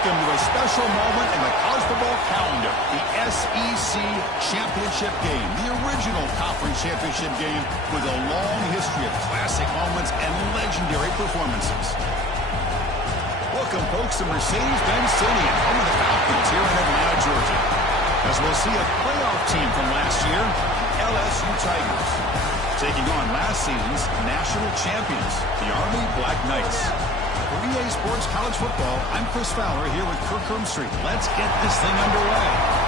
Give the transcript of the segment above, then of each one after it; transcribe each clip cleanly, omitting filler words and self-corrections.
welcome to a special moment in the college football calendar, the SEC Championship game, the original conference championship game with a long history of classic moments and legendary performances. Welcome, folks, to Mercedes-Benz Stadium, home of the Falcons here in Atlanta, Georgia, as we'll see a playoff team from last year, LSU Tigers, taking on last season's national champions, the Army Black Knights. For EA Sports College Football, I'm Chris Fowler here with Kirk Street. Let's get this thing underway.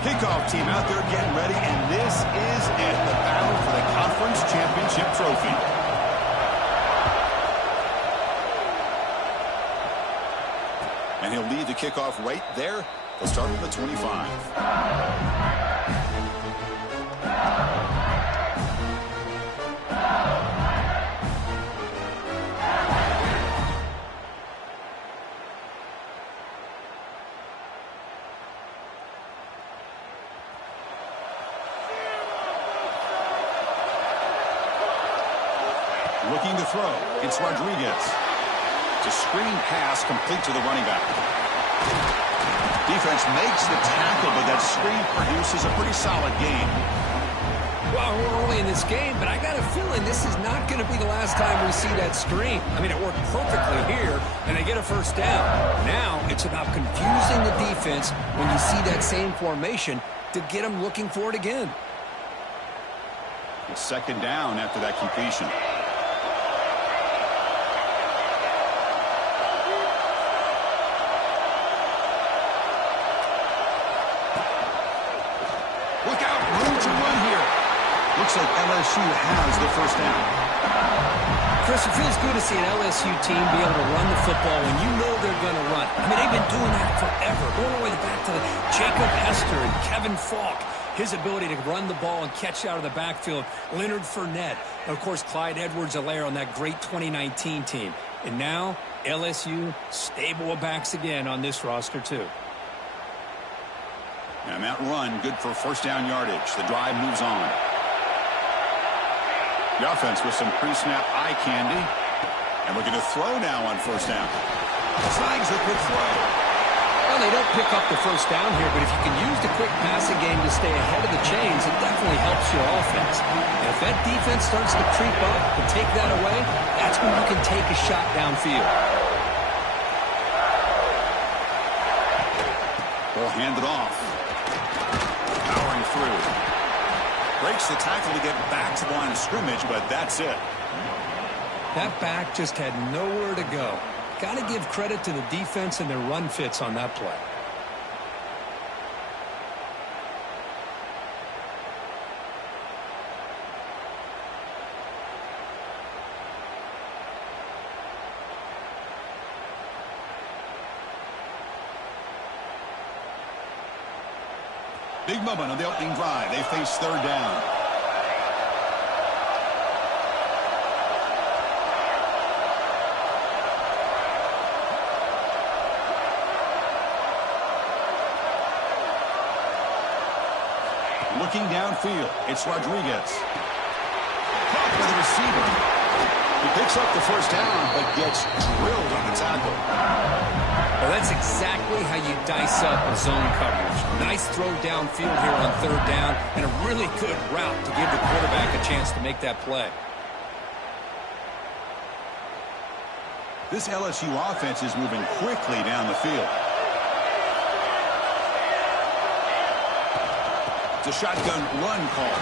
Kickoff team out there getting ready, and this is it, the battle for the conference championship trophy. And he'll lead the kickoff right there. He'll start with the 25. Looking to throw. It's Rodriguez. It's a screen pass complete to the running back. Defense makes the tackle, but that screen produces a pretty solid gain. Well, we're early in this game, but I got a feeling this is not going to be the last time we see that screen. I mean, it worked perfectly here, and they get a first down. Now it's about confusing the defense when you see that same formation to get them looking for it again. It's second down after that completion. Look out, room to run here. Looks like LSU has the first down. Chris, it feels good to see an LSU team be able to run the football when you know they're going to run. I mean, they've been doing that forever, going all the way back to Jacob Hester and Kevin Falk. His ability to run the ball and catch out of the backfield. Leonard Fournette. And, of course, Clyde Edwards-Helaire on that great 2019 team. And now, LSU stable of backs again on this roster, too. And that run, good for first down yardage. The drive moves on. The offense with some pre-snap eye candy. And looking to throw now on first down. Slides the quick throw. Well, they don't pick up the first down here, but if you can use the quick passing game to stay ahead of the chains, it definitely helps your offense. And if that defense starts to creep up and take that away, that's when you can take a shot downfield. Ball handed off. Powering through. Breaks the tackle to get back to the line of scrimmage, but that's it. That back just had nowhere to go. Got to give credit to the defense and their run fits on that play. Big moment on the opening drive. They face third down. Looking downfield, it's Rodriguez. Caught by the receiver. He picks up the first down, but gets drilled on the tackle. Well, that's exactly how you dice up a zone coverage. Nice throw downfield here on third down, and a really good route to give the quarterback a chance to make that play. This LSU offense is moving quickly down the field. It's a shotgun run call.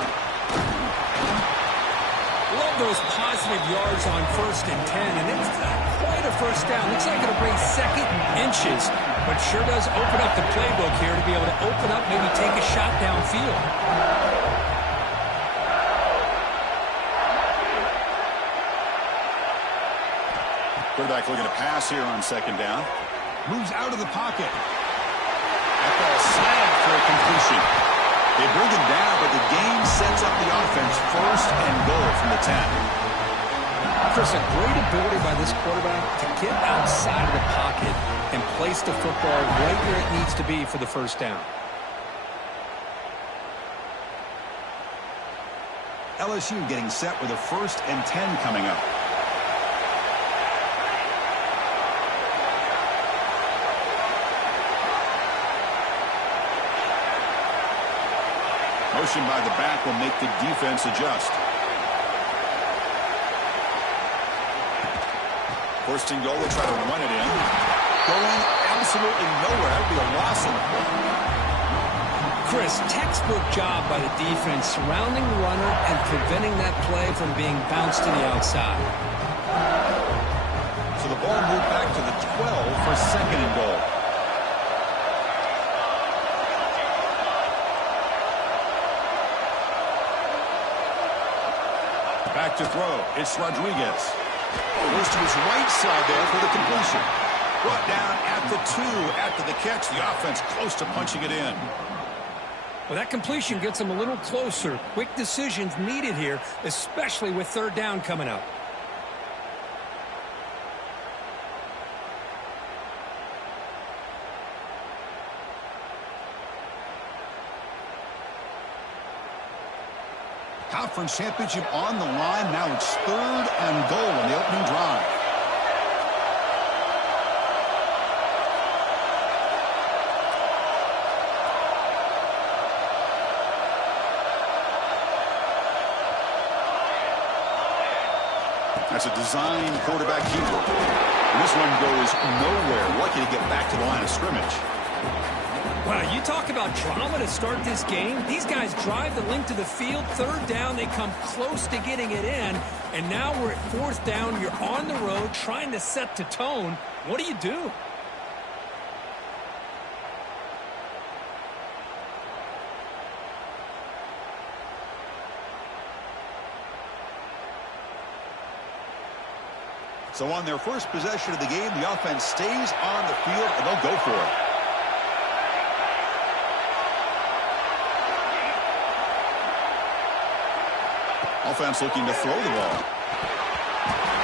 Love those positive yards on 1st and 10, and it's not quite a first down. Looks like it'll bring second and inches, but sure does open up the playbook here to be able to open up, maybe take a shot downfield. Quarterback looking to pass here on second down. Moves out of the pocket. That ball snagged for a completion. They bring him down, but the game sets up the offense first and goal from the 10. Chris, a great ability by this quarterback to get outside of the pocket and place the football right where it needs to be for the first down. LSU getting set with a 1st and 10 coming up. Motion by the back will make the defense adjust. 1st and goal, they try to run it in. Going absolutely nowhere. That would be a loss in the play. Chris, textbook job by the defense surrounding the runner and preventing that play from being bounced to the outside. So the ball moved back to the 12 for 2nd and goal. Back to throw. It's Rodriguez. Goes to his right side there for the completion. Brought down at the 2 after the catch. The offense close to punching it in. Well, that completion gets them a little closer. Quick decisions needed here, especially with 3rd down coming up. Conference championship on the line. Now it's 3rd and goal on the opening drive. That's a design quarterback keeper. And this one goes nowhere. Lucky to get back to the line of scrimmage. Wow, you talk about drama to start this game. These guys drive the length of the field. 3rd down, they come close to getting it in. And now we're at 4th down. You're on the road trying to set the tone. What do you do? So on their first possession of the game, the offense stays on the field, and they'll go for it. Offense looking to throw the ball.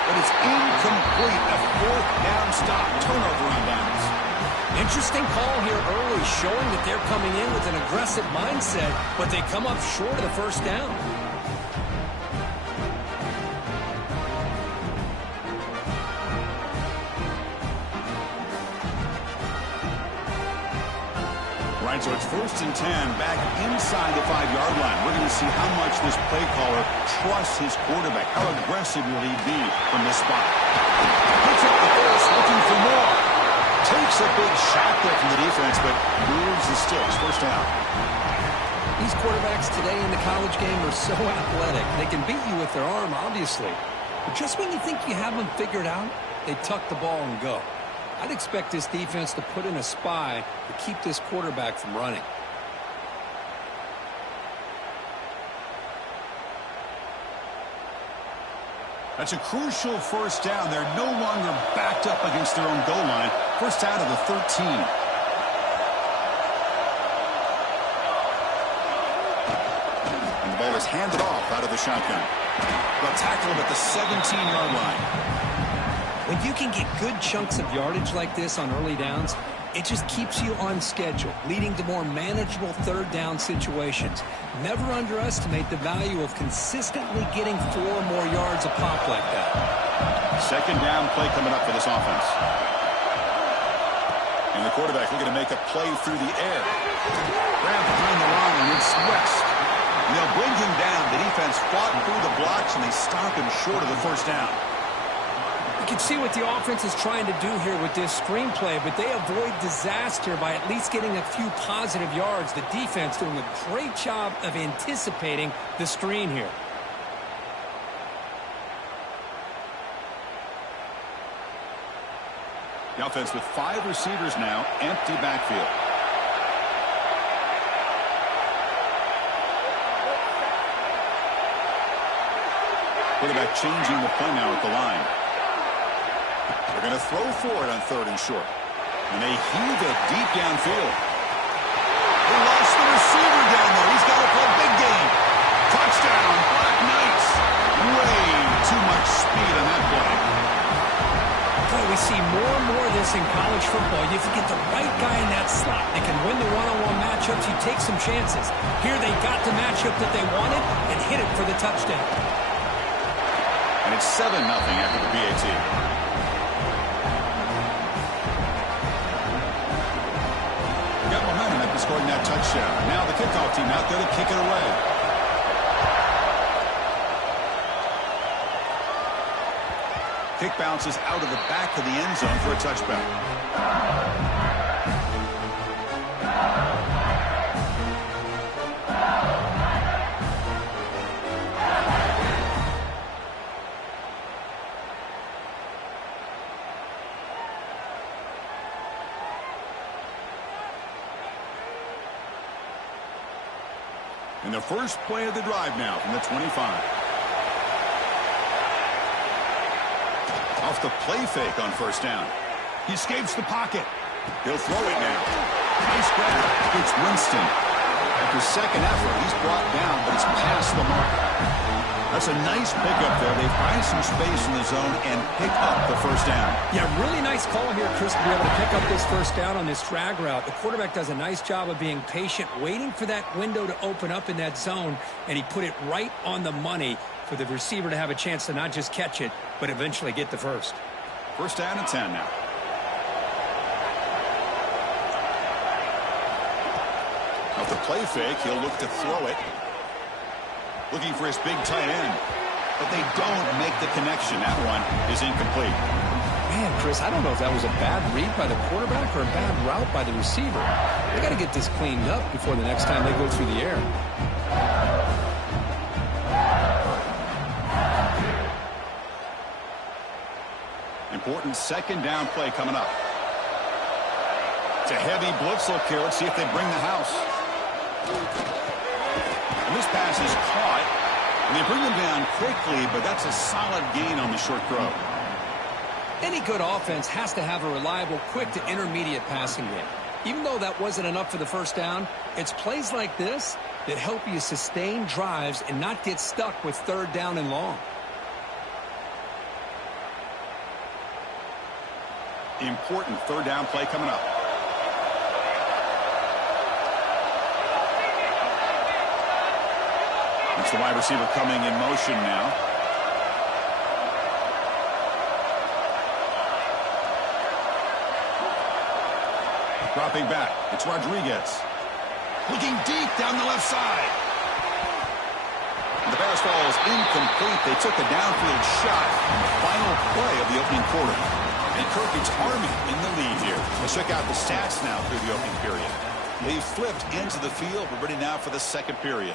But it's incomplete. A 4th down stop. Turnover on downs. Interesting call here early, showing that they're coming in with an aggressive mindset, but they come up short of the 1st down. So it's 1st and 10 back inside the 5-yard line. We're going to see how much this play caller trusts his quarterback. How aggressive will he be from this spot? Picks up the first, looking for more. Takes a big shot there from the defense, but moves the sticks. 1st down. These quarterbacks today in the college game are so athletic. They can beat you with their arm, obviously. But just when you think you have them figured out, they tuck the ball and go. I'd expect this defense to put in a spy to keep this quarterback from running. That's a crucial 1st down. They're no longer backed up against their own goal line. 1st out of the 13. And the ball is handed off out of the shotgun. They'll tackle him at the 17-yard line. When you can get good chunks of yardage like this on early downs, it just keeps you on schedule, leading to more manageable 3rd down situations. Never underestimate the value of consistently getting 4 more yards a pop like that. 2nd down play coming up for this offense. And the quarterback looking to make a play through the air. Grab behind the line, it's West. And they'll bring him down. The defense fought through the blocks, and they stop him short of the 1st down. You can see what the offense is trying to do here with this screenplay, but they avoid disaster by at least getting a few positive yards. The defense doing a great job of anticipating the screen here. The offense with 5 receivers now, empty backfield. Quarterback changing the play now at the line. They're going to throw for it on 3rd and short. And they heave it deep downfield. They lost the receiver down there. He's got to play big game. Touchdown, Black Knights. Way too much speed on that play. Boy, we see more and more of this in college football. If you get the right guy in that slot, they can win the one-on-one matchups. You take some chances. Here they got the matchup that they wanted and hit it for the touchdown. And it's 7-0 after the BAT. Got momentum after scoring that touchdown. Now the kickoff team out there to kick it away. Kick bounces out of the back of the end zone for a touchback. And the first play of the drive now from the 25. Off the play fake on 1st down. He escapes the pocket. He'll throw it now. Nice grab. It's Winston. After second effort, he's brought down, but it's past the mark. That's a nice pickup there. They find some space in the zone and pick up the 1st down. Yeah, really nice call here, Chris, to be able to pick up this 1st down on this drag route. The quarterback does a nice job of being patient, waiting for that window to open up in that zone, and he put it right on the money for the receiver to have a chance to not just catch it, but eventually get the 1st. 1st down and 10 now. Off the play fake, he'll look to throw it. Looking for his big tight end. But they don't make the connection. That one is incomplete. Man, Chris, I don't know if that was a bad read by the quarterback or a bad route by the receiver. They got to get this cleaned up before the next time they go through the air. Important 2nd down play coming up. It's a heavy blitz look here. Let's see if they bring the house. And this pass is caught. And they bring them down quickly, but that's a solid gain on the short throw. Any good offense has to have a reliable, quick to intermediate passing game. Even though that wasn't enough for the 1st down, it's plays like this that help you sustain drives and not get stuck with 3rd down and long. Important 3rd down play coming up. It's the wide receiver coming in motion now. Dropping back. It's Rodriguez. Looking deep down the left side. And the pass falls incomplete. They took a downfield shot on the final play of the opening quarter. And Kirk's Army in the lead here. Let's check out the stats now through the opening period. They've flipped into the field. We're ready now for the 2nd period.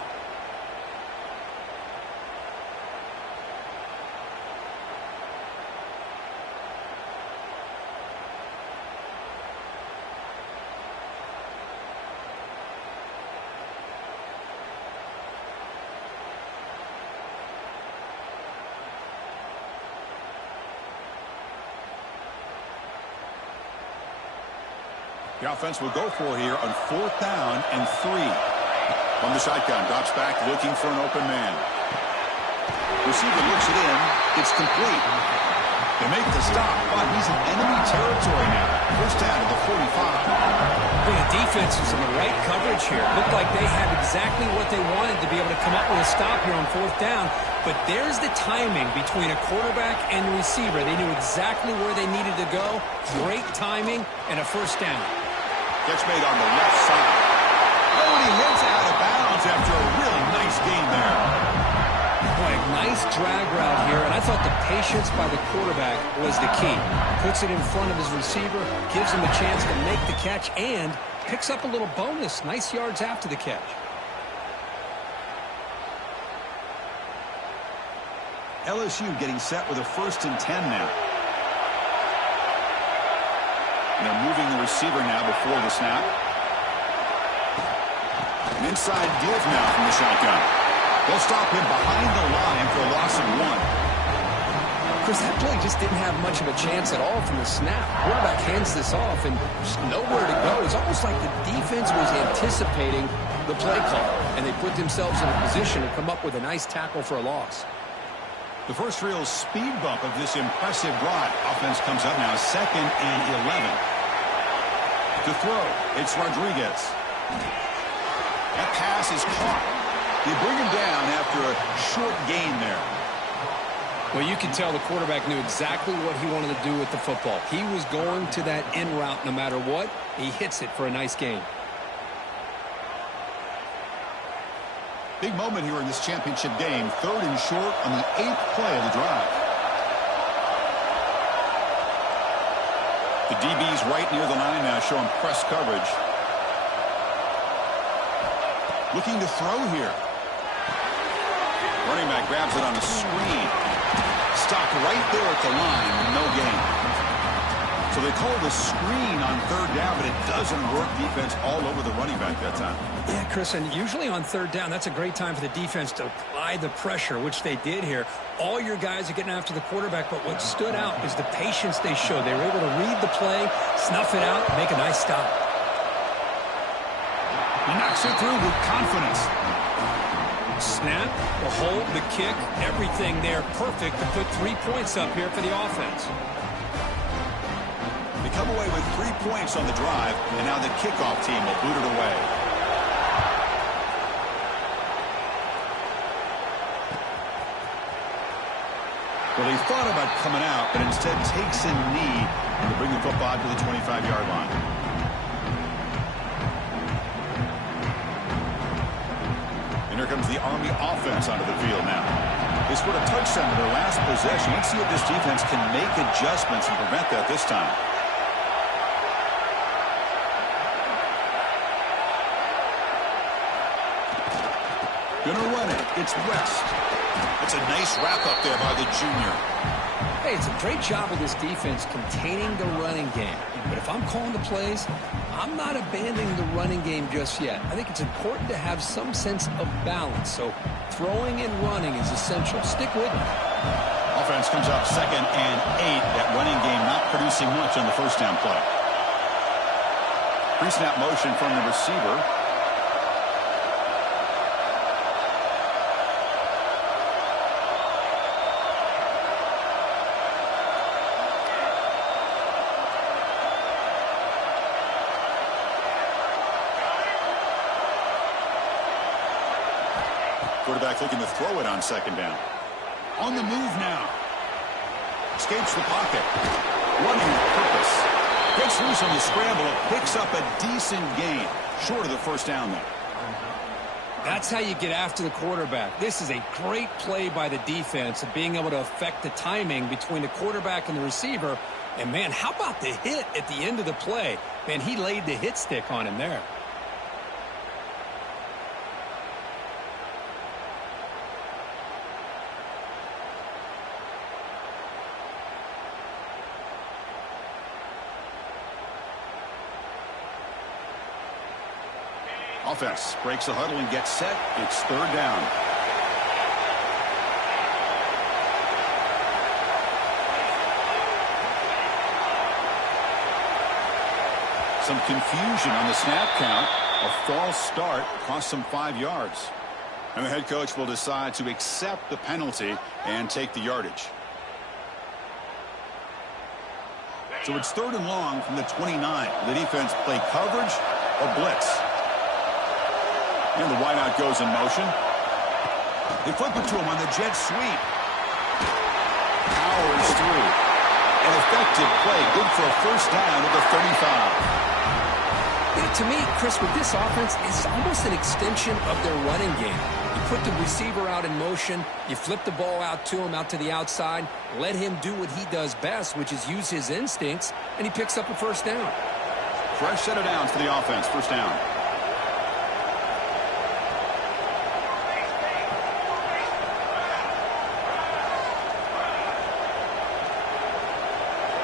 The offense will go for here on 4th down and 3. From the shotgun, drops back looking for an open man. Receiver looks it in. It's complete. They make the stop, but he's in enemy territory now. 1st down at the 45. Well, the defense was in the right coverage here. Looked like they had exactly what they wanted to be able to come up with a stop here on 4th down. But there's the timing between a quarterback and the receiver. They knew exactly where they needed to go. Great timing and a 1st down. Catch made on the left side. Oh, and he hits out of bounds after a really nice gain there. Boy, nice drag route here, and I thought the patience by the quarterback was the key. Puts it in front of his receiver, gives him a chance to make the catch, and picks up a little bonus. Nice yards after the catch. LSU getting set with a 1st and 10 now. And they're moving the receiver now before the snap. An inside give now from the shotgun. They'll stop him behind the line for a loss of 1. Chris, that play just didn't have much of a chance at all from the snap. Quarterback hands this off and just nowhere to go. It's almost like the defense was anticipating the play call, and they put themselves in a position to come up with a nice tackle for a loss. The first real speed bump of this impressive drive. Offense comes up now, 2nd and 11. To throw, it's Rodriguez. That pass is caught. They bring him down after a short gain there. Well, you can tell the quarterback knew exactly what he wanted to do with the football. He was going to that in route no matter what. He hits it for a nice gain. Big moment here in this championship game. 3rd and short on the 8th play of the drive. The DB's right near the line now, showing press coverage. Looking to throw here. Running back grabs it on a screen. Stopped right there at the line. No gain. So they call the screen on 3rd down, but it doesn't work. Defense all over the running back that time. Yeah, Chris, and usually on 3rd down, that's a great time for the defense to apply the pressure, which they did here. All your guys are getting after the quarterback, but what stood out is the patience they showed. They were able to read the play, snuff it out, and make a nice stop. He knocks it through with confidence. Snap, the hold, the kick, everything there perfect to put 3 points up here for the offense. They come away with 3 points on the drive, and now the kickoff team will boot it away. Well, they thought about coming out, but instead takes a knee to bring the football to the 25-yard line. And here comes the Army offense onto the field now. They scored a touchdown in their last possession. Let's see if this defense can make adjustments and prevent that this time. Gonna run it. It's West. It's a nice wrap-up there by the junior. Hey, it's a great job of this defense containing the running game. But if I'm calling the plays, I'm not abandoning the running game just yet. I think it's important to have some sense of balance. So throwing and running is essential. Stick with it. Offense comes up 2nd and 8. That running game not producing much on the first down play. Pre-snap motion from the receiver. Quarterback looking to throw it on 2nd down. On the move now. Escapes the pocket. Running with purpose. Gets loose on the scramble. Picks up a decent gain. Short of the first down there. That's how you get after the quarterback. This is a great play by the defense of being able to affect the timing between the quarterback and the receiver. And, man, how about the hit at the end of the play? Man, he laid the hit stick on him there. Offense breaks the huddle and gets set. It's 3rd down. Some confusion on the snap count. A false start cost them 5 yards. And the head coach will decide to accept the penalty and take the yardage. So it's 3rd and long from the 29. The defense play coverage or blitz. And the wideout goes in motion. They flip it to him on the jet sweep. Powers through. An effective play. Good for a first down at the 35. Yeah, to me, Chris, with this offense, it's almost an extension of their running game. You put the receiver out in motion. You flip the ball out to him, out to the outside. Let him do what he does best, which is use his instincts, and he picks up a first down. Fresh set of downs for the offense. First down.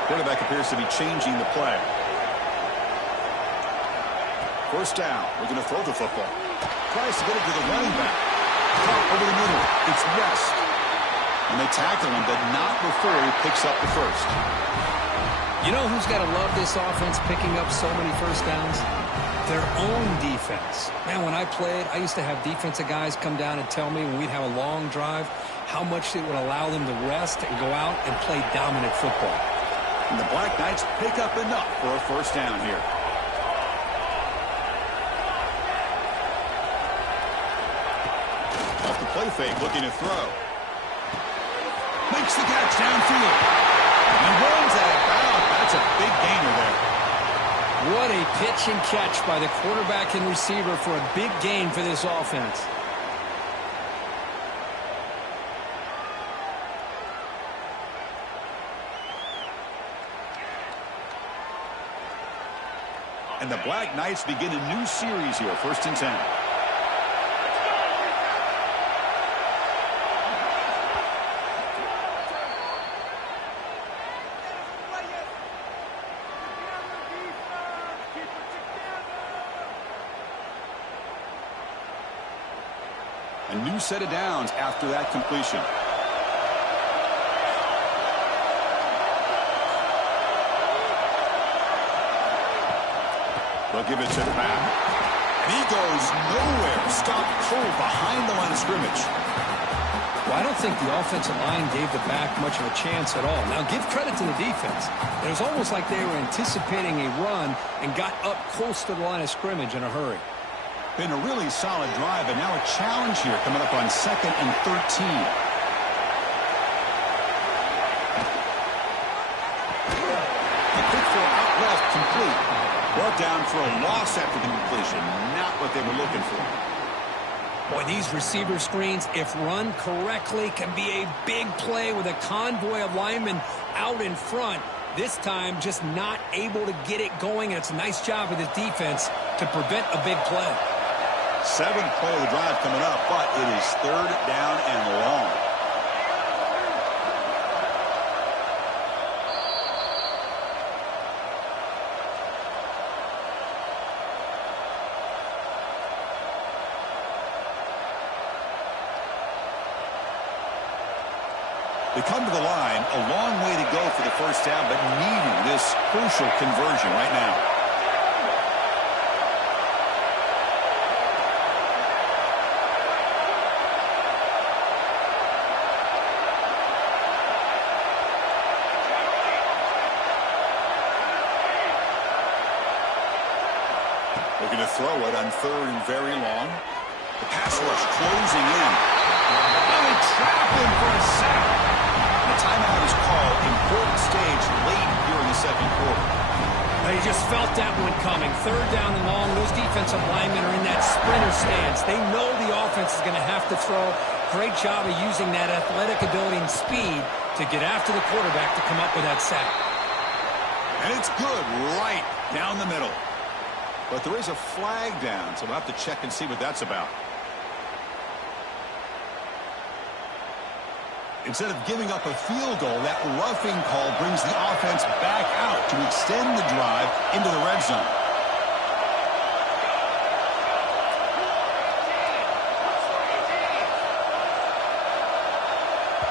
Quarterback appears to be changing the play. First down. We're going to throw the football. Tries to get it to the running back. Caught over the middle. It's West. And they tackle him, but not before he picks up the first. You know who's got to love this offense picking up so many first downs? Their own defense. Man, when I played, I used to have defensive guys come down and tell me when we'd have a long drive how much it would allow them to rest and go out and play dominant football. And the Black Knights pick up enough for a first down here. Off the play fake, looking to throw. Makes the catch downfield. He runs out of bounds. That's a big gainer there. What a pitch and catch by the quarterback and receiver for a big gain for this offense. And the Black Knights begin a new series here, 1st and 10. A new set of downs after that completion. They'll give it to Pat. And he goes nowhere. Stopped cold behind the line of scrimmage. Well, I don't think the offensive line gave the back much of a chance at all. Now, give credit to the defense. It was almost like they were anticipating a run and got up close to the line of scrimmage in a hurry. Been a really solid drive, and now a challenge here coming up on 2nd and 13. The quick throw out left, complete. Brought down for a loss after the completion. Not what they were looking for. Boy, these receiver screens, if run correctly, can be a big play with a convoy of linemen out in front. This time, just not able to get it going, and it's a nice job of the defense to prevent a big play. 7th play of the drive coming up, but it is 3rd down and long. They come to the line, a long way to go for the first down, but needing this crucial conversion right now. Looking to throw it on 3rd and very long. The pass rush closing in. And they trap him for a sack. The timeout is called. Important stage late here in the 2nd quarter. They just felt that one coming. 3rd down and long. Those defensive linemen are in that sprinter stance. They know the offense is going to have to throw. Great job of using that athletic ability and speed to get after the quarterback to come up with that sack. And it's good right down the middle. But there is a flag down, so we'll have to check and see what that's about. Instead of giving up a field goal, that roughing call brings the offense back out to extend the drive into the red zone.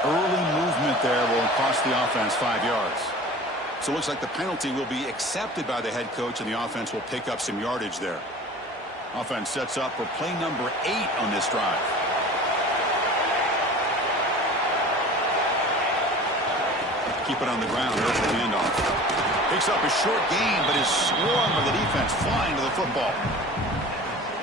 Early movement there will cost the offense 5 yards. So it looks like the penalty will be accepted by the head coach, and the offense will pick up some yardage there. Offense sets up for play number 8 on this drive. Keep it on the ground. There's the handoff. Picks up a short gain, but is swarmed by the defense flying to the football.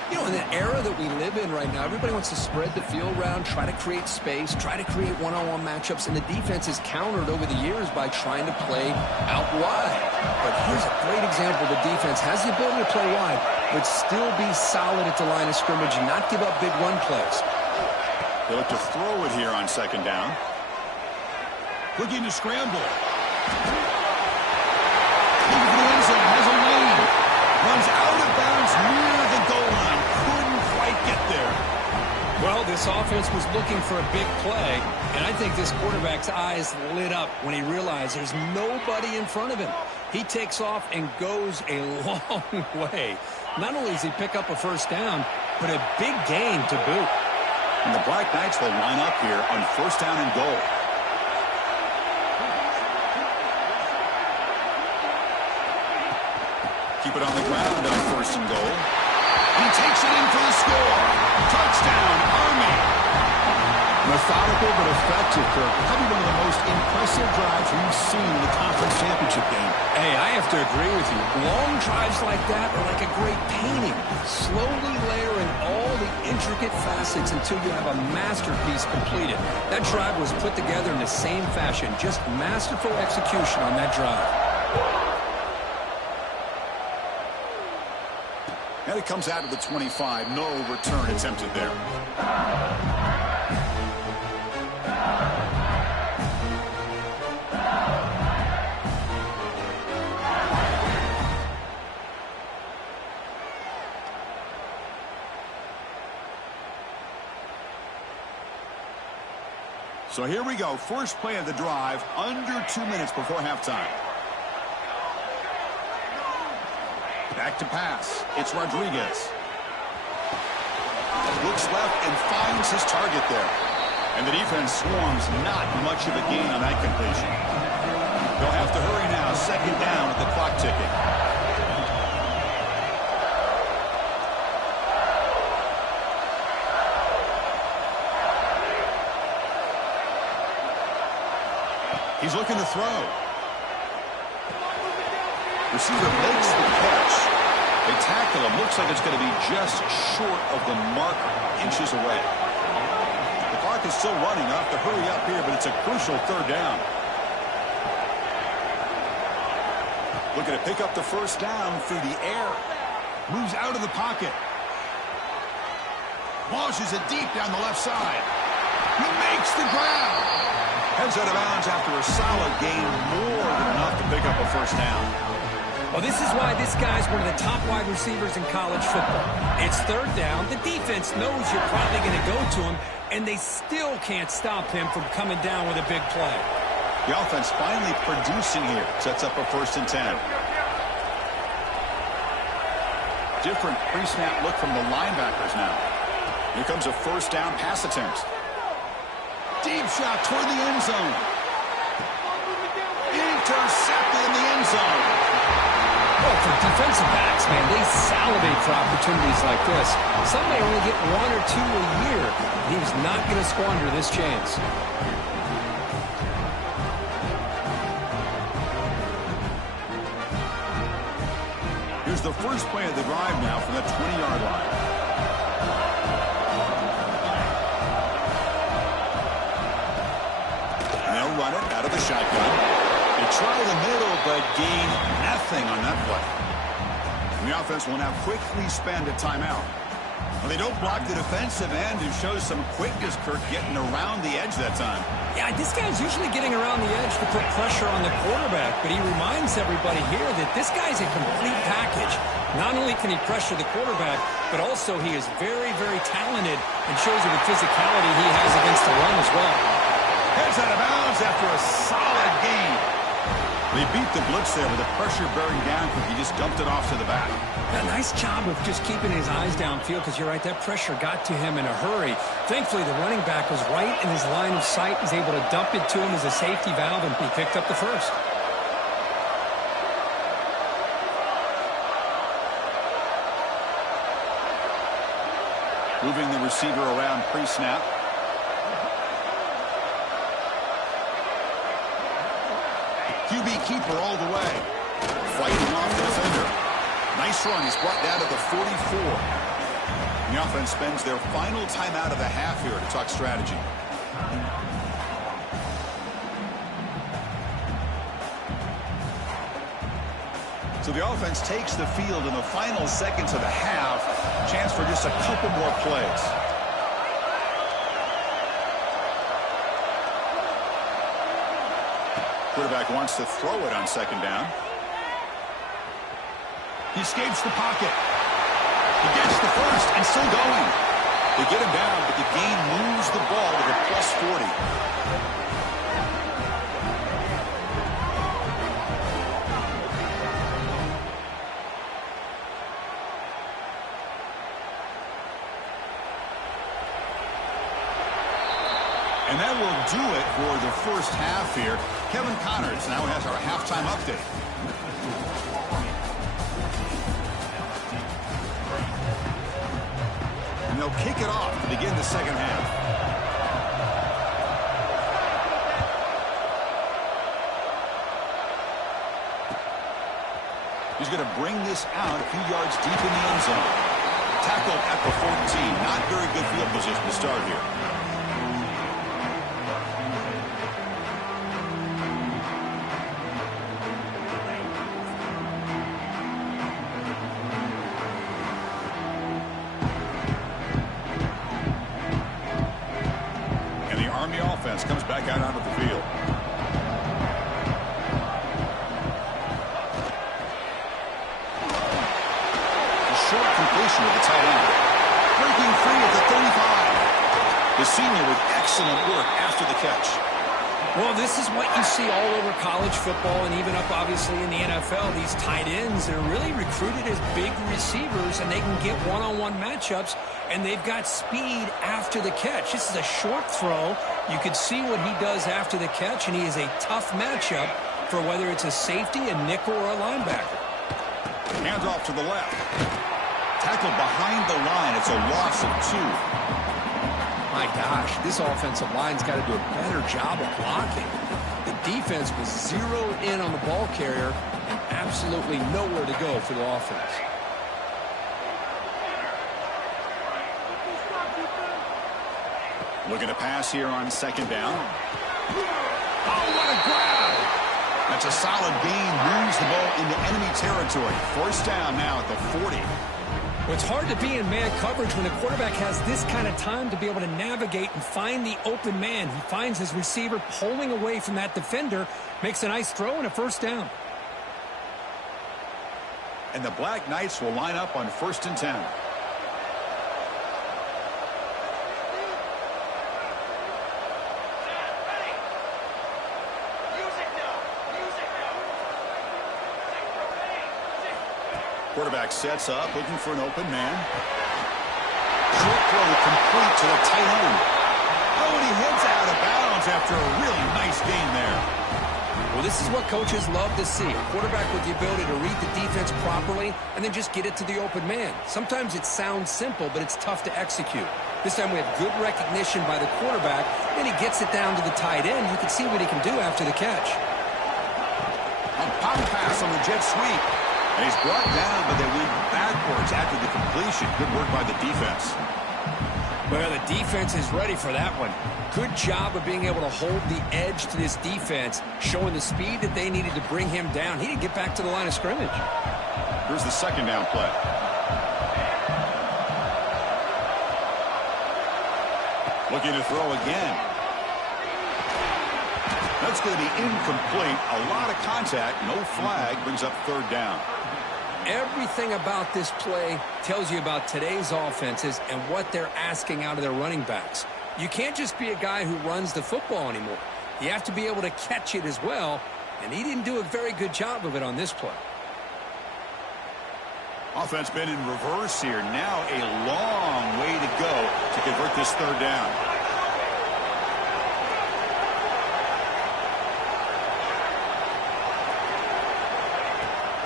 You know, in the era that we live in right now, everybody wants to spread the field around, try to create space, try to create one-on-one matchups, and the defense is countered over the years by trying to play out wide. But here's a great example. The defense has the ability to play wide, but still be solid at the line of scrimmage and not give up big run plays. They look to throw it here on 2nd down. Looking to scramble. Looking for the end zone. Has a lane. Runs out of bounds near the goal line. Couldn't quite get there. Well, this offense was looking for a big play, and I think this quarterback's eyes lit up when he realized there's nobody in front of him. He takes off and goes a long way. Not only does he pick up a first down, but a big gain to boot. And the Black Knights will line up here on 1st down and goal. Keep it on the ground on 1st and goal. He takes it in for the score. Touchdown, Army. Methodical but effective, Kirk. Probably one of the most impressive drives we've seen in the conference championship game. Hey, I have to agree with you. Long drives like that are like a great painting. Slowly layering all the intricate facets until you have a masterpiece completed. That drive was put together in the same fashion. Just masterful execution on that drive. And it comes out of the 25. No return attempted there. So here we go. First play of the drive, under 2 minutes before halftime. Back to pass. It's Rodriguez. Looks left and finds his target there. And the defense swarms. Not much of a gain on that completion. They'll have to hurry now. 2nd down with the clock ticking. He's looking to throw. Receiver makes the catch. They tackle him. Looks like it's going to be just short of the marker, inches away. The clock is still running. I'll have to hurry up here, but it's a crucial 3rd down. Looking to pick up the 1st down through the air. Moves out of the pocket. Launches it deep down the left side. He makes the grab. Heads out of bounds after a solid gain, more than enough to pick up a 1st down. Well, this is why this guy's one of the top wide receivers in college football. It's 3rd down. The defense knows you're probably going to go to him, and they still can't stop him from coming down with a big play. The offense finally producing here. Sets up a 1st and 10. Different pre-snap look from the linebackers now. Here comes a 1st down pass attempt. Deep shot toward the end zone. Intercepted in the end zone. Well, for defensive backs, man, they salivate for opportunities like this. Some may only get 1 or 2 a year. He's not going to squander this chance. Here's the first play of the drive now from the 20-yard line. Run it out of the shotgun. They try the middle, but gain nothing on that play. And the offense will now quickly spend a timeout. Well, they don't block the defensive end and shows some quickness, Kirk, getting around the edge that time. Yeah, this guy's usually getting around the edge to put pressure on the quarterback, but he reminds everybody here that this guy's a complete package. Not only can he pressure the quarterback, but also he is very, very talented and shows you the physicality he has against the run as well. Heads out of bounds after a solid gain. They beat the blitz there with the pressure bearing down because he just dumped it off to the back. A nice job of just keeping his eyes downfield because you're right, that pressure got to him in a hurry. Thankfully, the running back was right in his line of sight. He's able to dump it to him as a safety valve, and he picked up the 1st. Moving the receiver around pre-snap. QB keeper all the way. Fighting off the defender. Nice run. He's brought down to the 44. And the offense spends their final timeout of the half here to talk strategy. So the offense takes the field in the final seconds of the half. Chance for just a couple more plays. Quarterback wants to throw it on 2nd down. He escapes the pocket. He gets the 1st and still going. They get him down, but the gain moves the ball to the +40. And that will do it for the first half here. Kevin Connors now has our halftime update. and they'll kick it off to begin the second half. He's going to bring this out a few yards deep in the end zone. Tackled at the 14. Not very good field position to start here. And the Army offense comes back out onto the field. Completion of the tight end. Breaking free at the 35. The senior with excellent work after the catch. Well, this is what you see all over college football and even up, obviously, in the NFL. These tight ends, they're really recruited as big receivers, and they can get one-on-one matchups, and they've got speed after the catch. This is a short throw. You can see what he does after the catch, and he is a tough matchup for whether it's a safety, a nickel, or a linebacker. Hands off to the left. Tackled behind the line. It's a loss of 2. My gosh, this offensive line's got to do a better job of blocking. The defense was zeroed in on the ball carrier and absolutely nowhere to go for the offense. Looking to pass here on second down. Oh, what a grab! That's a solid gain. Moves the ball into enemy territory. First down now at the 40. Well, it's hard to be in man coverage when the quarterback has this kind of time to be able to navigate and find the open man. He finds his receiver pulling away from that defender, makes a nice throw and a first down. And the Black Knights will line up on 1st and 10. Quarterback sets up, looking for an open man. Short throw complete to the tight end. Oh, and he heads out of bounds after a really nice gain there. Well, this is what coaches love to see. A quarterback with the ability to read the defense properly and then just get it to the open man. Sometimes it sounds simple, but it's tough to execute. This time we have good recognition by the quarterback, and he gets it down to the tight end. You can see what he can do after the catch. A pop pass on the jet sweep. And he's brought down, but they went backwards after the completion. Good work by the defense. Well, the defense is ready for that one. Good job of being able to hold the edge to this defense, showing the speed that they needed to bring him down. He didn't get back to the line of scrimmage. Here's the second down play. Looking to throw again. That's going to be incomplete. A lot of contact. No flag. Brings up 3rd down. Everything about this play tells you about today's offenses and what they're asking out of their running backs. You can't just be a guy who runs the football anymore. You have to be able to catch it as well, and he didn't do a very good job of it on this play. Offense been in reverse here. Now a long way to go to convert this 3rd down.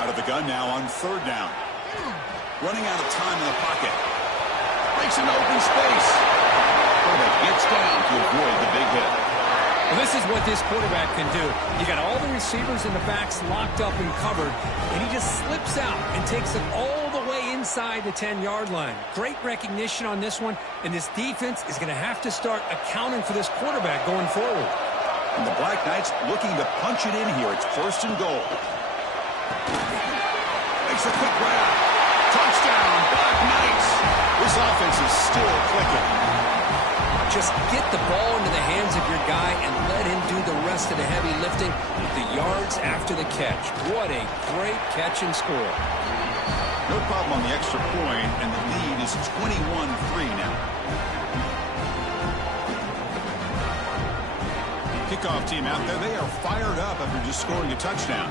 Out of the gun now on 3rd down. Running out of time in the pocket. Breaks into open space. Quarterback gets down to avoid the big hit. Well, this is what this quarterback can do. You got all the receivers in the backs locked up and covered, and he just slips out and takes it all the way inside the 10-yard line. Great recognition on this one, and this defense is going to have to start accounting for this quarterback going forward. And the Black Knights looking to punch it in here. It's 1st and goal. Makes a quick grab. Touchdown, Black Knights. This offense is still clicking. Just get the ball into the hands of your guy and let him do the rest of the heavy lifting with the yards after the catch. What a great catch and score. No problem on the extra point, and the lead is 21-3 now. Kickoff team out there, they are fired up after just scoring a touchdown.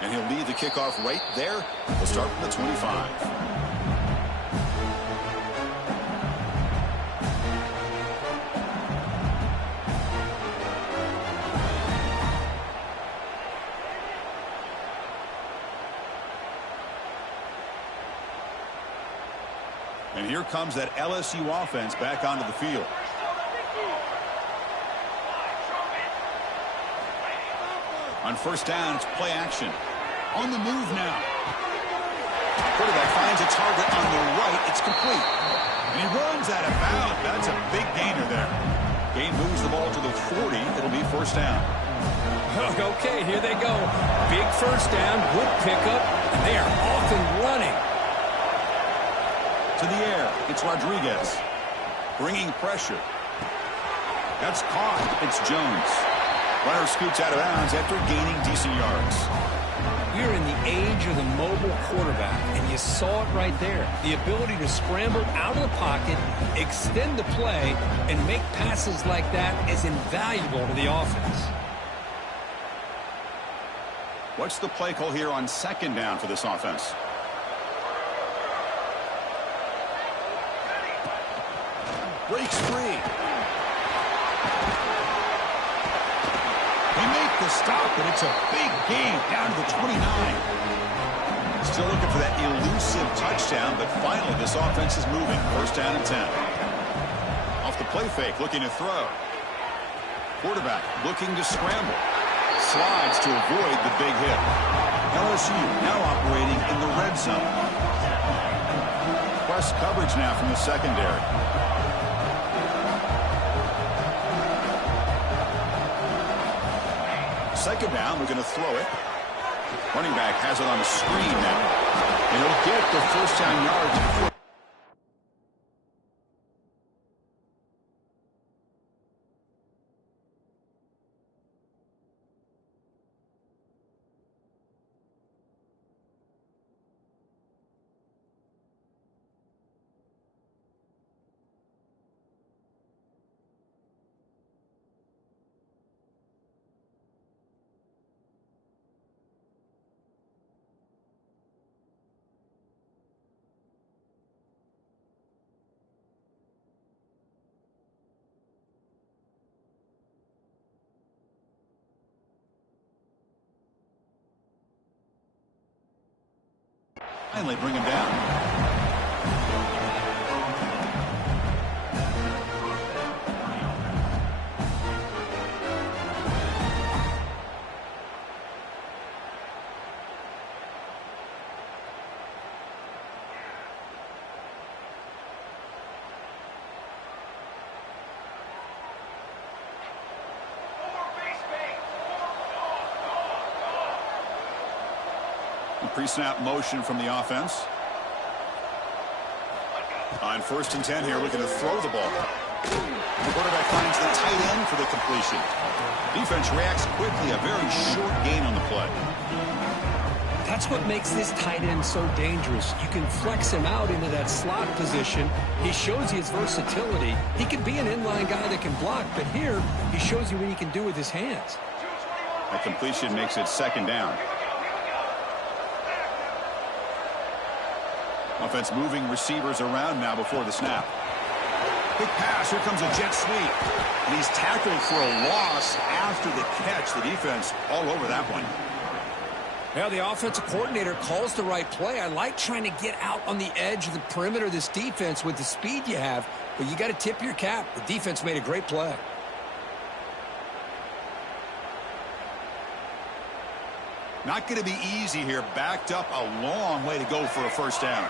And he'll lead the kickoff right there. We'll start from the 25. here comes that LSU offense back onto the field. On first down, it's play action. On the move now. Quarterback finds a target on the right. It's complete. And he runs out of bounds. That's a big gainer there. Gain moves the ball to the 40. It'll be first down. Okay, here they go. Big first down, good pickup, and they are off and running. To the air, it's Rodriguez. Bringing pressure. That's caught. It's Jones. Runner scoots out of bounds after gaining decent yards. We're in the age of the mobile quarterback, and you saw it right there. The ability to scramble out of the pocket, extend the play, and make passes like that is invaluable to the offense. What's the play call here on second down for this offense? Breaks free. They make the stop, but it's a big gain down to the 29. Still looking for that elusive touchdown, but finally this offense is moving. First down and 10. Off the play fake, looking to throw. Quarterback looking to scramble. Slides to avoid the big hit. LSU now operating in the red zone. Press coverage now from the secondary. Second down, we're going to throw it. Running back has it on the screen now. And he'll get the first down yards. Finally bring him down. Pre-snap motion from the offense. On first and 10 here, looking to throw the ball. The quarterback finds the tight end for the completion. Defense reacts quickly, a very short gain on the play. That's what makes this tight end so dangerous. You can flex him out into that slot position. He shows you his versatility. He can be an inline guy that can block, but here he shows you what he can do with his hands. That completion makes it second down. Offense moving receivers around now before the snap. Big pass. Here comes a jet sweep. And he's tackled for a loss after the catch. The defense all over that one. Yeah, the offensive coordinator calls the right play. I like trying to get out on the edge of the perimeter of this defense with the speed you have, but you got to tip your cap. The defense made a great play. Not going to be easy here. Backed up a long way to go for a first down.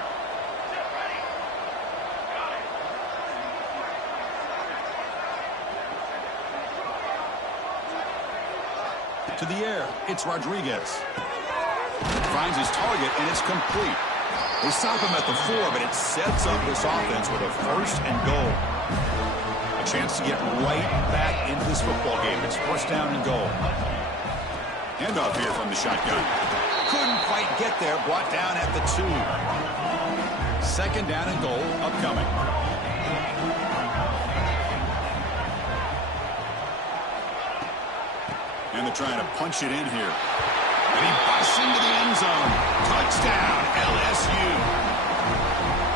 To the air, it's Rodriguez. Finds his target, and it's complete. They stop him at the 4, but it sets up this offense with a first and goal. A chance to get right back into this football game. It's first down and goal. Handoff here from the shotgun. Couldn't quite get there. Brought down at the 2. Second down and goal upcoming. And they're trying to punch it in here. And he busts into the end zone. Touchdown, LSU.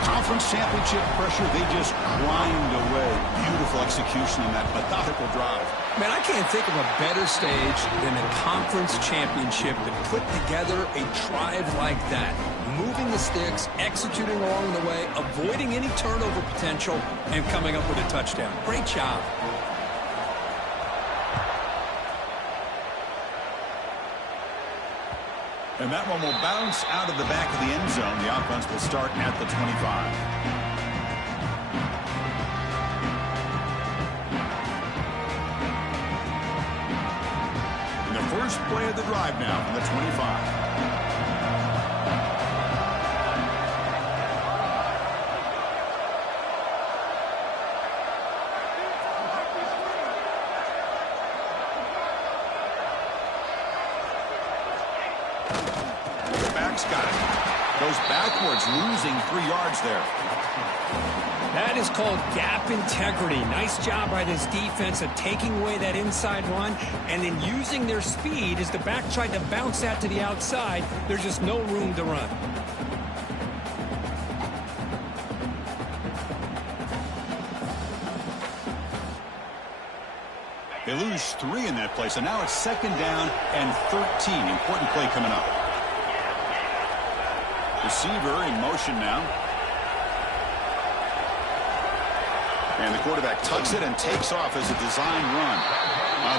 Conference championship pressure, they just grind away. Beautiful execution on that methodical drive. Man, I can't think of a better stage than a conference championship to put together a drive like that. moving the sticks, executing along the way, avoiding any turnover potential, and coming up with a touchdown. Great job. And that one will bounce out of the back of the end zone. The offense will start at the 25. First play of the drive now from the 25. Back's got it. Goes backwards, losing 3 yards there. That is called gap integrity. Nice job by this defense of taking away that inside run and then using their speed as the back tried to bounce that to the outside. There's just no room to run. They lose 3 in that play, so now it's 2nd down and 13. Important play coming up. Receiver in motion now. And the quarterback tucks it and takes off as a design run.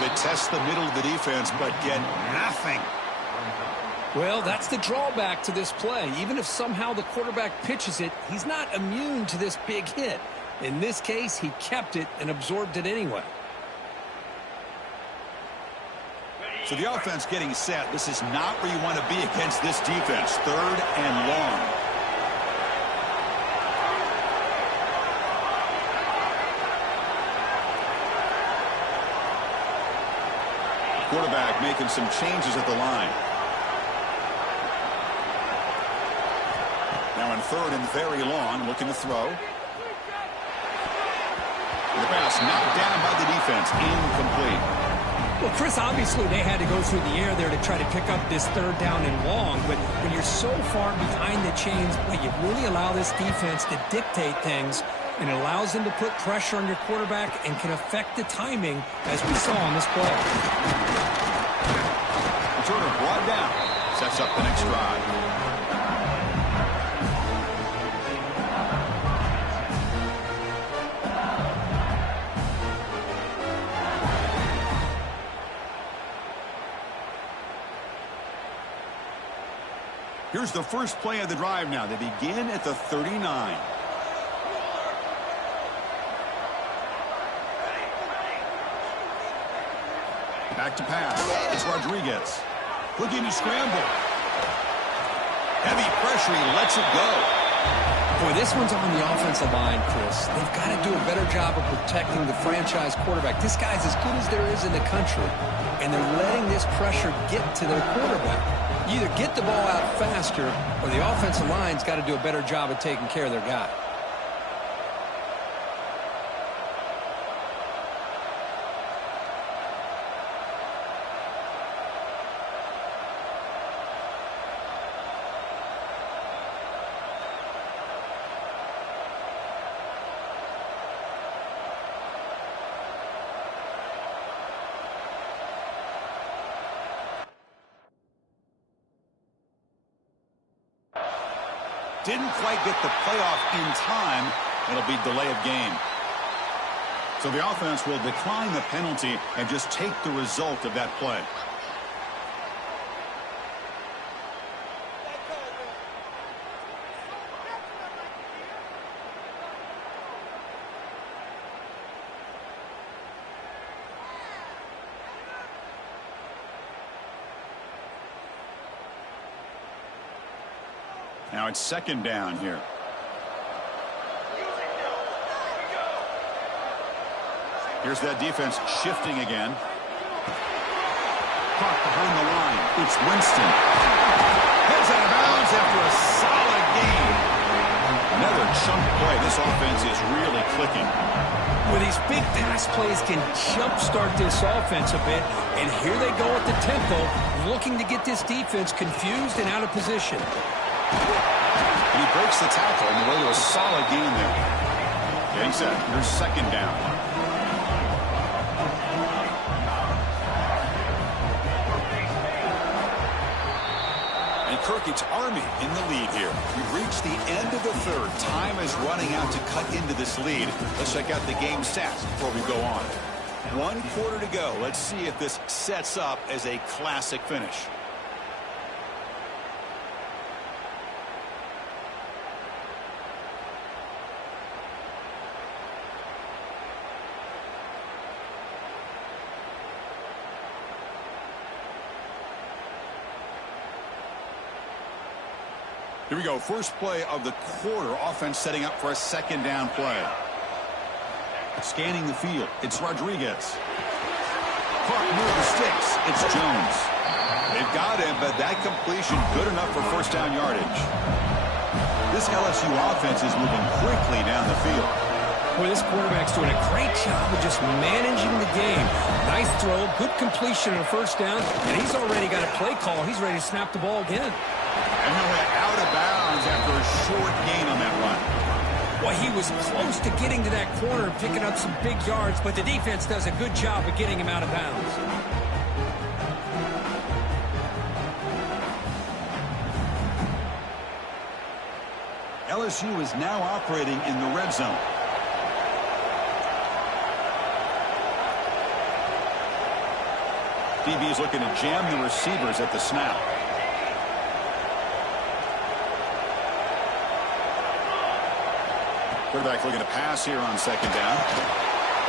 They test the middle of the defense, but get nothing. Well, that's the drawback to this play. Even if somehow the quarterback pitches it, he's not immune to this big hit. In this case, he kept it and absorbed it anyway. So the offense getting set. This is not where you want to be against this defense. 3rd and long. Quarterback making some changes at the line. Now in 3rd and very long, looking to throw. The pass knocked down by the defense, incomplete. Well, Chris, obviously they had to go through the air there to try to pick up this 3rd down and long, but when you're so far behind the chains, well, you really allow this defense to dictate things, and it allows them to put pressure on your quarterback and can affect the timing, as we saw on this play. Sort of brought down, sets up the next drive. Here's the first play of the drive now. They begin at the 39. Back to pass. It's Rodriguez. Looking to scramble. Heavy pressure. He lets it go. Boy, this one's on the offensive line, Chris. They've got to do a better job of protecting the franchise quarterback. This guy's as good as there is in the country, and they're letting this pressure get to their quarterback. You either get the ball out faster, or the offensive line's got to do a better job of taking care of their guy. Didn't quite get the playoff in time. It'll be delay of game. So the offense will decline the penalty and just take the result of that play. Now it's 2nd down here. Here's that defense shifting again. Caught behind the line. It's Winston. Heads out of bounds after a solid game. Another chunk play. This offense is really clicking. Well, these big pass plays can jumpstart this offense a bit, and here they go at the tempo, looking to get this defense confused and out of position. And he breaks the tackle on the way to a solid gain there. Getting set. Here's 2nd down. And Kirk, it's Army in the lead here. We've reached the end of the third. Time is running out to cut into this lead. Let's check out the game stats before we go on. 1 quarter to go. Let's see if this sets up as a classic finish. Here we go. First play of the quarter. Offense setting up for a second down play. Scanning the field. It's Rodriguez. Caught near the sticks. It's Jones. They've got him, but that completion good enough for first down yardage. This LSU offense is moving quickly down the field. Boy, this quarterback's doing a great job of just managing the game. Nice throw, good completion on a first down, and he's already got a play call. He's ready to snap the ball again. And he'll head out of bounds after a short gain on that run. Well, he was close to getting to that corner and picking up some big yards, but the defense does a good job of getting him out of bounds. LSU is now operating in the red zone. DB is looking to jam the receivers at the snap. Quarterback looking to pass here on second down.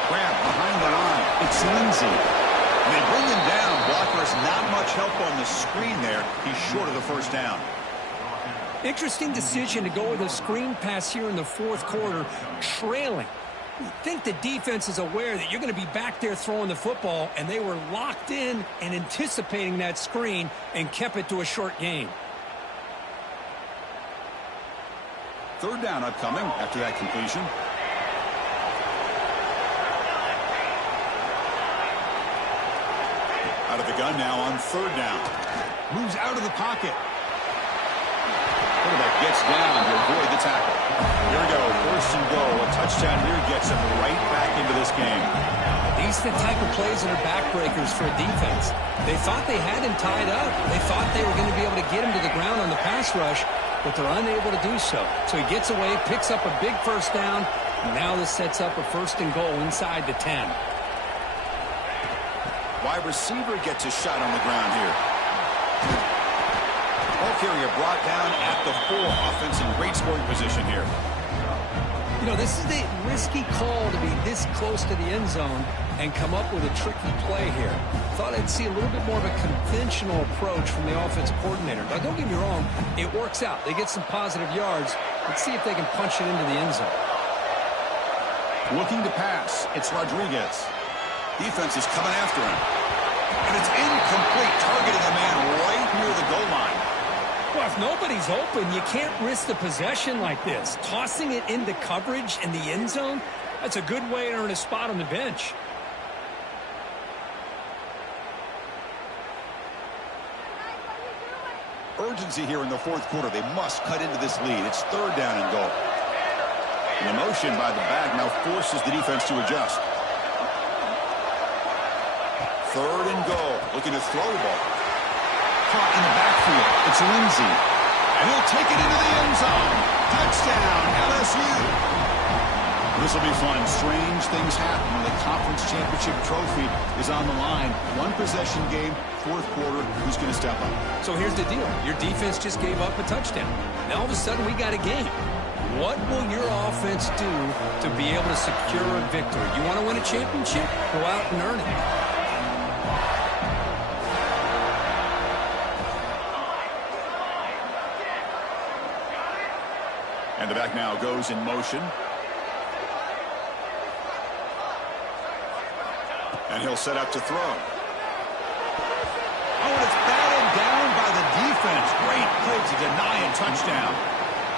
Grab behind the line. It's Lindsey. And they bring him down. Blockers not much help on the screen there. He's short of the first down. Interesting decision to go with a screen pass here in the fourth quarter, trailing. You think the defense is aware that you're going to be back there throwing the football, and they were locked in and anticipating that screen and kept it to a short gain. Third down upcoming after that completion. Out of the gun now on third down. Moves out of the pocket. Quarterback gets down to avoid the tackle. Here we go. First and goal. A touchdown here gets him right back into this game. These are the type of plays that are backbreakers for a defense. They thought they had him tied up. They thought they were going to be able to get him to the ground on the pass rush, but they're unable to do so. So he gets away, picks up a big first down. Now this sets up a first and goal inside the 10. Wide receiver gets a shot on the ground here. Ball carrier brought down at the 4. Offense in great scoring position here. You know, this is a risky call to be this close to the end zone and come up with a tricky play here. Thought I'd see a little bit more of a conventional approach from the offensive coordinator. Now, don't get me wrong, it works out. They get some positive yards. Let's see if they can punch it into the end zone. Looking to pass. It's Rodriguez. Defense is coming after him. And it's incomplete, targeting a man right near the goal line. Well, if nobody's open, you can't risk the possession like this. Tossing it into coverage in the end zone, that's a good way to earn a spot on the bench. Urgency here in the fourth quarter. They must cut into this lead. It's third down and goal. And the motion by the back now forces the defense to adjust. Third and goal. Looking to throw the ball. Caught in the backfield. It's Lindsey. And he'll take it into the end zone. Touchdown, LSU. This will be fun. Strange things happen when the conference championship trophy is on the line. One possession game, fourth quarter. Who's going to step up? So here's the deal. Your defense just gave up a touchdown. Now all of a sudden we got a game. What will your offense do to be able to secure a victory? You want to win a championship? Go out and earn it. And the back now goes in motion. And he'll set up to throw. Oh, and it's batted down by the defense. Great play to deny a touchdown.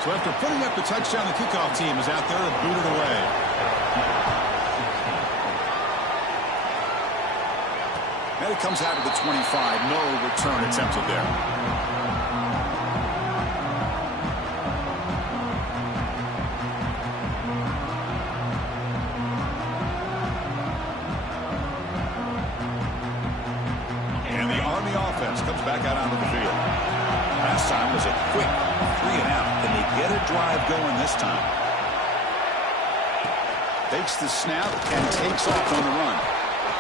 So after putting up the touchdown, the kickoff team is out there to boot it away. And it comes out of the 25. No return attempted there. Comes back out onto the field. Last time was a quick 3-and-out. Can they get a drive going this time? Takes the snap and takes off on the run.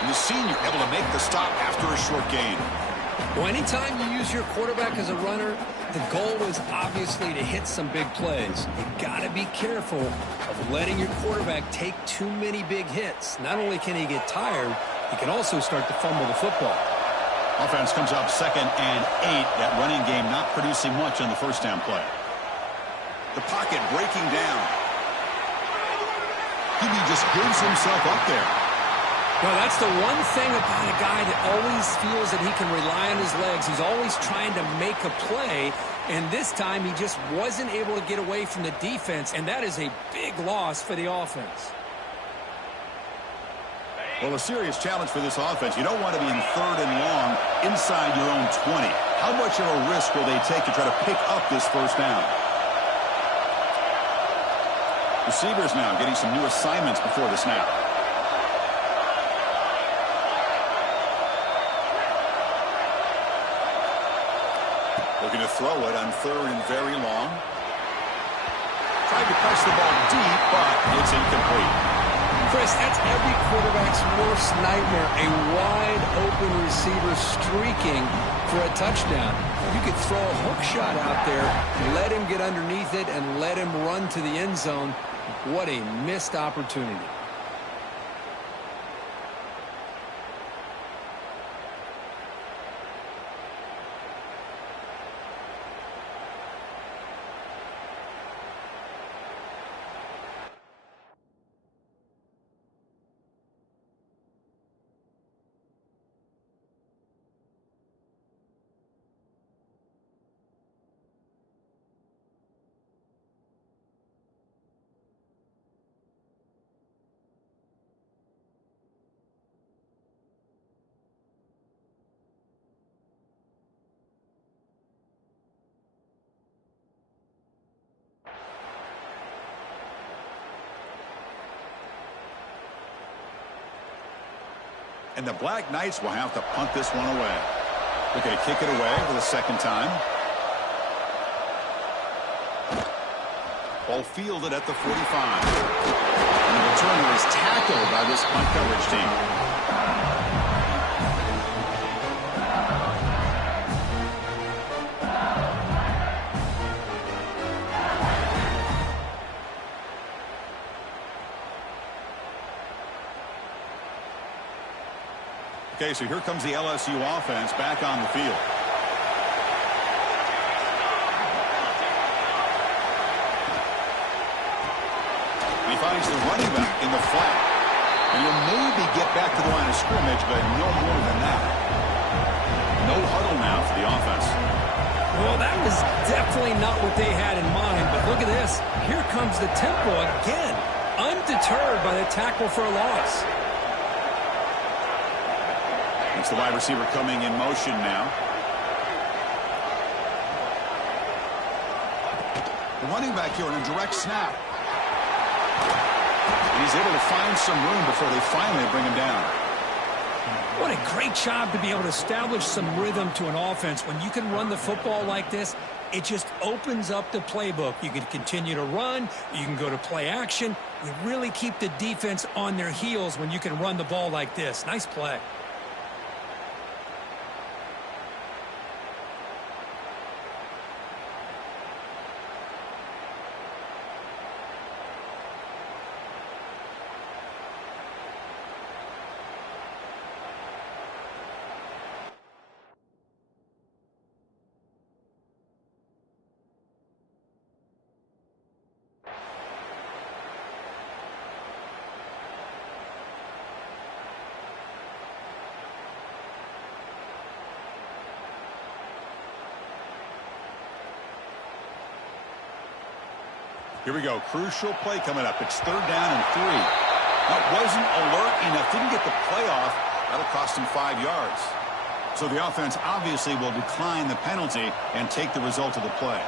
And the senior able to make the stop after a short gain. Well, anytime you use your quarterback as a runner, the goal is obviously to hit some big plays. You got to be careful of letting your quarterback take too many big hits. Not only can he get tired, he can also start to fumble the football. Offense comes up 2nd and 8. That running game not producing much on the first down play. The pocket breaking down. He just gives himself up there. Well, that's the one thing about a guy that always feels that he can rely on his legs. He's always trying to make a play, and this time he just wasn't able to get away from the defense, and that is a big loss for the offense. Well, a serious challenge for this offense. You don't want to be in 3rd and long inside your own 20. How much of a risk will they take to try to pick up this first down? Receivers now getting some new assignments before the snap. Looking to throw it on 3rd and very long. Tried to press the ball deep, but it's incomplete. Chris, that's every quarterback's worst nightmare, a wide-open receiver streaking for a touchdown. You could throw a hook shot out there, let him get underneath it, and let him run to the end zone. What a missed opportunity. And the Black Knights will have to punt this one away. Looking to kick it away for the 2nd time. Ball fielded at the 45. And the returner is tackled by this punt coverage team. Okay, so here comes the LSU offense back on the field. He finds the running back in the flat. And he'll maybe get back to the line of scrimmage, but no more than that. No huddle now for the offense. Well, that was definitely not what they had in mind, but look at this. Here comes the tempo again, undeterred by the tackle for a loss. It's the wide receiver coming in motion now. The running back here in a direct snap. And he's able to find some room before they finally bring him down. What a great job to be able to establish some rhythm to an offense. When you can run the football like this, it just opens up the playbook. You can continue to run. You can go to play action. You really keep the defense on their heels when you can run the ball like this. Nice play. Here we go. Crucial play coming up. It's 3rd down and 3. That wasn't alert enough. Didn't get the play off. That'll cost him 5 yards. So the offense obviously will decline the penalty and take the result of the play.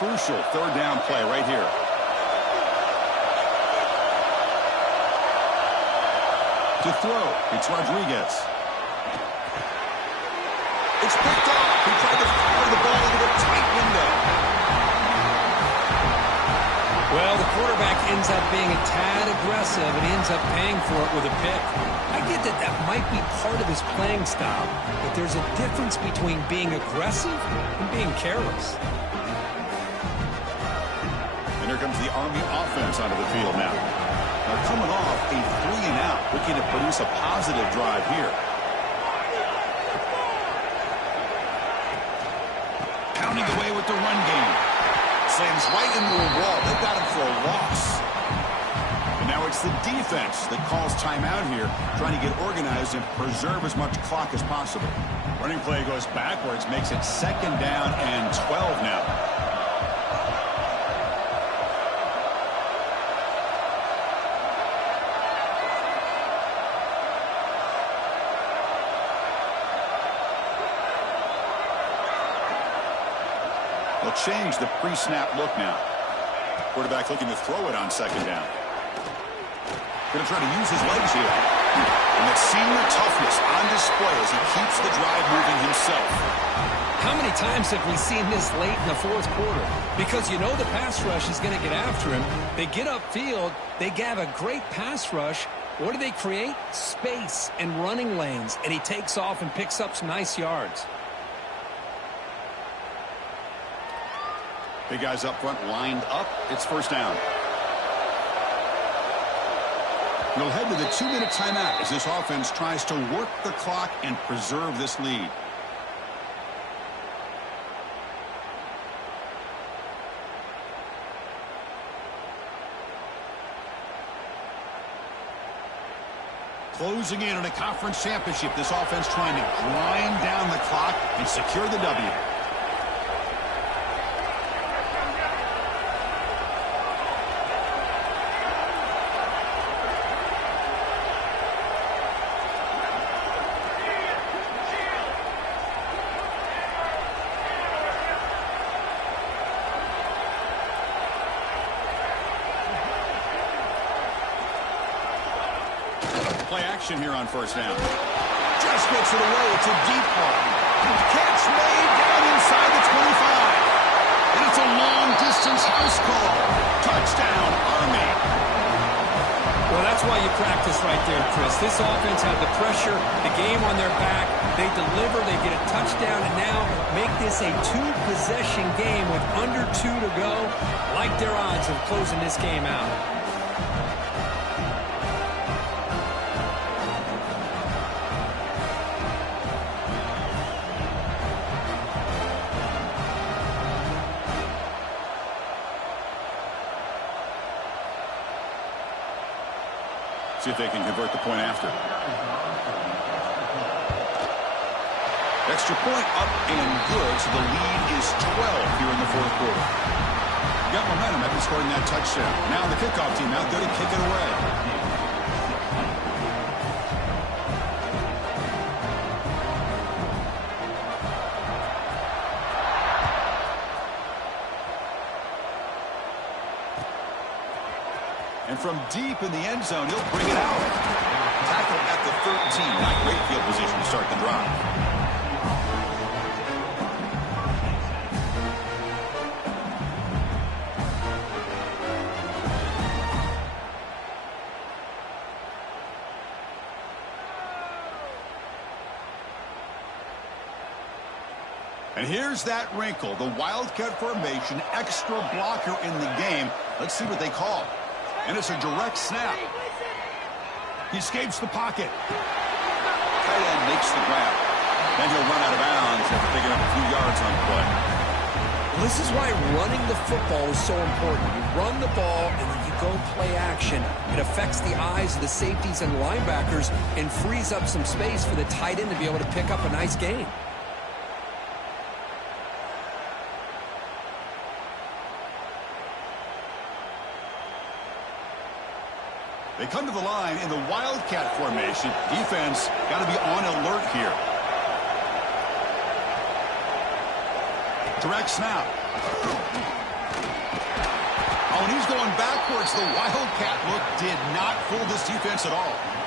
crucial third down play right here. To throw, it's Rodriguez. It's picked off. He tried to fire the ball into a tight window. Well, the quarterback ends up being a tad aggressive, and he ends up paying for it with a pick. I get that that might be part of his playing style, but there's a difference between being aggressive and being careless. And here comes the Army offense onto the field now. They're coming off a 3-and-out, looking to produce a positive drive here. Pounding away with the run game. Slams right into a wall. They've got him for a loss. And now it's the defense that calls timeout here, trying to get organized and preserve as much clock as possible. Running play goes backwards, makes it 2nd down and 12 now. They'll change the pre-snap look now. Quarterback looking to throw it on 2nd down. Going to try to use his legs here. And that senior toughness on display as he keeps the drive moving himself. How many times have we seen this late in the 4th quarter? Because you know the pass rush is going to get after him. They get upfield. They have a great pass rush. What do they create? Space and running lanes. And he takes off and picks up some nice yards. Big guys up front lined up. It's 1st down. We'll head to the 2-minute timeout as this offense tries to work the clock and preserve this lead. Closing in on a conference championship, this offense trying to grind down the clock and secure the W. Play action here on 1st down. Just gets it away. It's a deep ball. Catch made down inside the 25. And it's a long-distance house call. Touchdown, Army. Well, that's why you practice right there, Chris. This offense had the pressure, the game on their back. They deliver, they get a touchdown, and now make this a 2-possession game with under 2 to go. Like their odds of closing this game out. See if they can convert the point after. Extra point up and good, so the lead is 12 here in the 4th quarter. Got momentum after scoring that touchdown. Now the kickoff team out there to kick it away. And from deep in the end zone, he'll bring it out. Tackle at the 13. Not great field position to start the drive. And here's that wrinkle. The Wildcat formation, extra blocker in the game. Let's see what they call. And it's a direct snap. He escapes the pocket. Tight end makes the grab. Then he'll run out of bounds after picking up a few yards on the play. Well, this is why running the football is so important. You run the ball, and then you go play action. It affects the eyes of the safeties and linebackers and frees up some space for the tight end to be able to pick up a nice gain. They come to the line in the Wildcat formation. Defense got to be on alert here. Direct snap. backwards. The Wildcat look did not fool this defense at all.